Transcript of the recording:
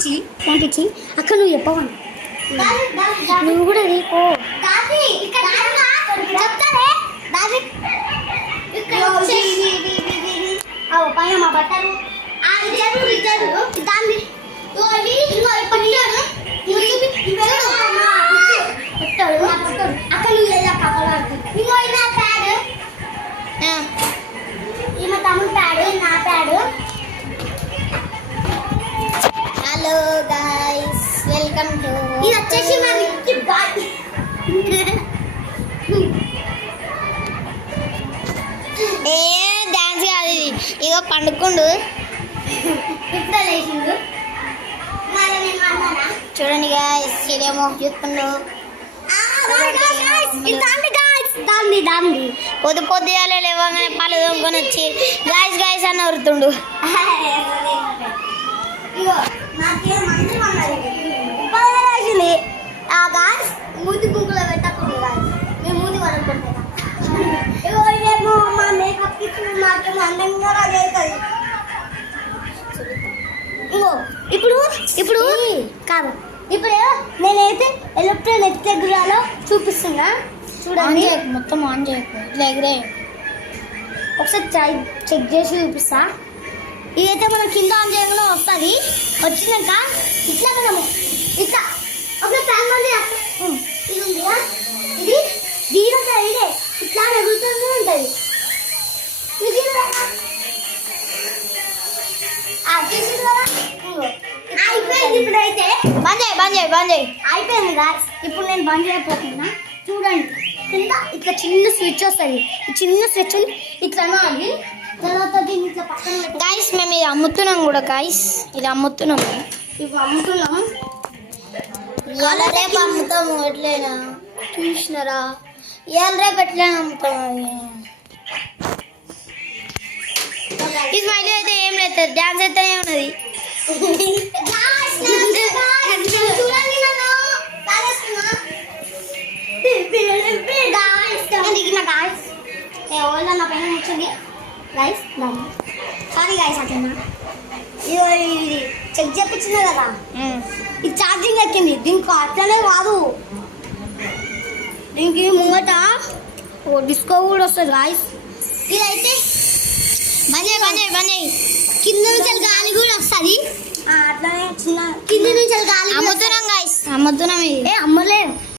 పంపించి అక్క నువ్వు చెప్పవా నువ్వు కూడా రేపో పైన మా బట్టలు దాన్ని అక్కడ నువ్వు ఇంకో నా ప్యాడ్ ఈమె తమ్ముడు ప్యాడ్ నా pad. Hello guys welcome to ఇది వచ్చేసి మా మిక్కీ బాయ్. ఏ డాన్స్ కాదు ఇది, ఇగో పండుకుండు ఇప్పుడు లేచిండు. చూడండి గాయస్ ఇదేమో చూస్తుండు పొద్దు పొద్దుగాలే లేవగానే పాలు దొంగకొని వచ్చి గాయస్ గాయస్ అని వరుతుండు. మూతి గుంకులో పెట్టకుండా మేము మూతి పడుకుంటాం. మా మేకప్ మాకేమో అందంగా చేస్తుంది. ఇప్పుడు ఇప్పుడు కాదు ఇప్పుడు నేనైతే ఎలక్ట్రాన్ ఎత్తెగురాలో చూపిస్తున్నా చూడండి. మొత్తం ఆన్ చేయకు ఇట్లా ఎగిరే ఒకసారి చెక్ చేసి చూపిస్తా. ఇదైతే మనం కింద ఆన్ చేయకుండా వస్తుంది. వచ్చినాక ఇట్లా మనము ఇట్లా ఒక ఫ్యాన్ ఇది ఉందిగా ఇది దీని ఇదే ఇట్లా ఎగురుతూనే ఉంటుంది. అయిపోయింది. ఇప్పుడైతే బంద్ చేయి అయిపోయింది గాయ్స్. ఇప్పుడు నేను బంద్ చేయకపోతున్నా. చూడండి కింద ఇట్లా చిన్న స్విచ్ వస్తుంది. ఈ చిన్న స్విచ్ ఇట్లా అనాలి. తర్వాత దీన్ని ఇట్లా పక్కన గాయ్స్ మేము ఇది అమ్ముతున్నాం కూడా గాయ్స్. ఇది అమ్ముతున్నాము ఇప్పుడు అమ్ముతున్నాం. రేపు అమ్ముతాము ఎట్లయినా చూసినారా రేపు ఎట్లయినా అమ్ముతాము. ఈ స్మైల్ అయితే ఏం లేదు డ్యాన్స్ అయితేనే ఉన్నది. నా పైన వచ్చింది గైస్ సారీ గైస్ అట్లా ఇది చెక్ చేయించింది కదా ఇది ఛార్జింగ్ ఎక్కింది. దీనికి అట్లనే కాదు దీనికి ముంగట డిస్కో కూడా వస్తుంది గాయస్. ఇదైతే బంద్ చేయి కింద నుంచి గాలి కూడా వస్తుంది. అట్లానే చిన్న కింద నుంచి గాలి అమ్ముతున్నాం గాయస్ అమ్ముతున్నాం. ఇది అమ్మలేదు